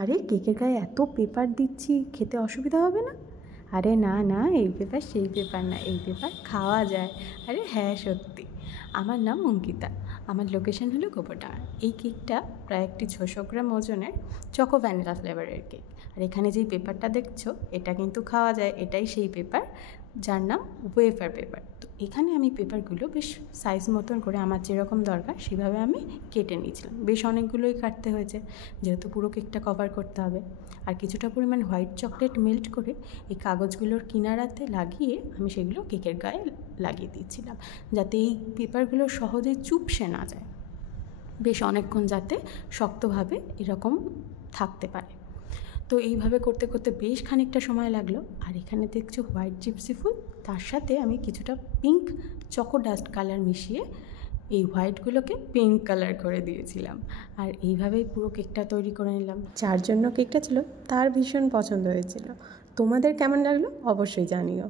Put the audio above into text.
আরে কেকের গায়ে এত পেপার দিচ্ছি, খেতে অসুবিধা হবে না? আরে না না, এই পেপার সেই পেপার না, এই পেপার খাওয়া যায়। আরে হ্যাঁ সত্যি। আমার নাম অঙ্কিতা, আমার লোকেশন হলো গোবরডাঙ্গা। এই কেকটা প্রায় একটি 600 গ্রাম ওজনের চকো ভ্যানিলা ফ্লেভারের কেক। আর এখানে যেই পেপারটা দেখছো এটা কিন্তু খাওয়া যায়, এটাই সেই পেপার যার নাম ওয়েফার পেপার। তো এখানে আমি পেপারগুলো বেশ সাইজ মতন করে আমার যেরকম দরকার সেভাবে আমি কেটে নিয়েছিলাম। বেশ অনেকগুলোই কাটতে হয়েছে, যেহেতু পুরো কেকটা কভার করতে হবে। আর কিছুটা পরিমাণ হোয়াইট চকলেট মেল্ট করে এই কাগজগুলোর কিনারাতে লাগিয়ে আমি সেগুলো কেকের গায়ে লাগিয়ে দিয়েছিলাম, যাতে এই পেপারগুলো সহজেই চুপসে না যায়, বেশ অনেকক্ষণ যাতে শক্তভাবে এরকম থাকতে পারে। তো এইভাবে করতে করতে বেশ খানিকটা সময় লাগলো। আর এখানে দেখছো হোয়াইট জিপসি ফুল, তার সাথে আমি কিছুটা পিঙ্ক চকো ডাস্ট কালার মিশিয়ে এই হোয়াইটগুলোকে পিঙ্ক কালার করে দিয়েছিলাম। আর এইভাবেই পুরো কেকটা তৈরি করে নিলাম। যার জন্য কেকটা ছিল তার ভীষণ পছন্দ হয়েছিল। তোমাদের কেমন লাগলো অবশ্যই জানিও।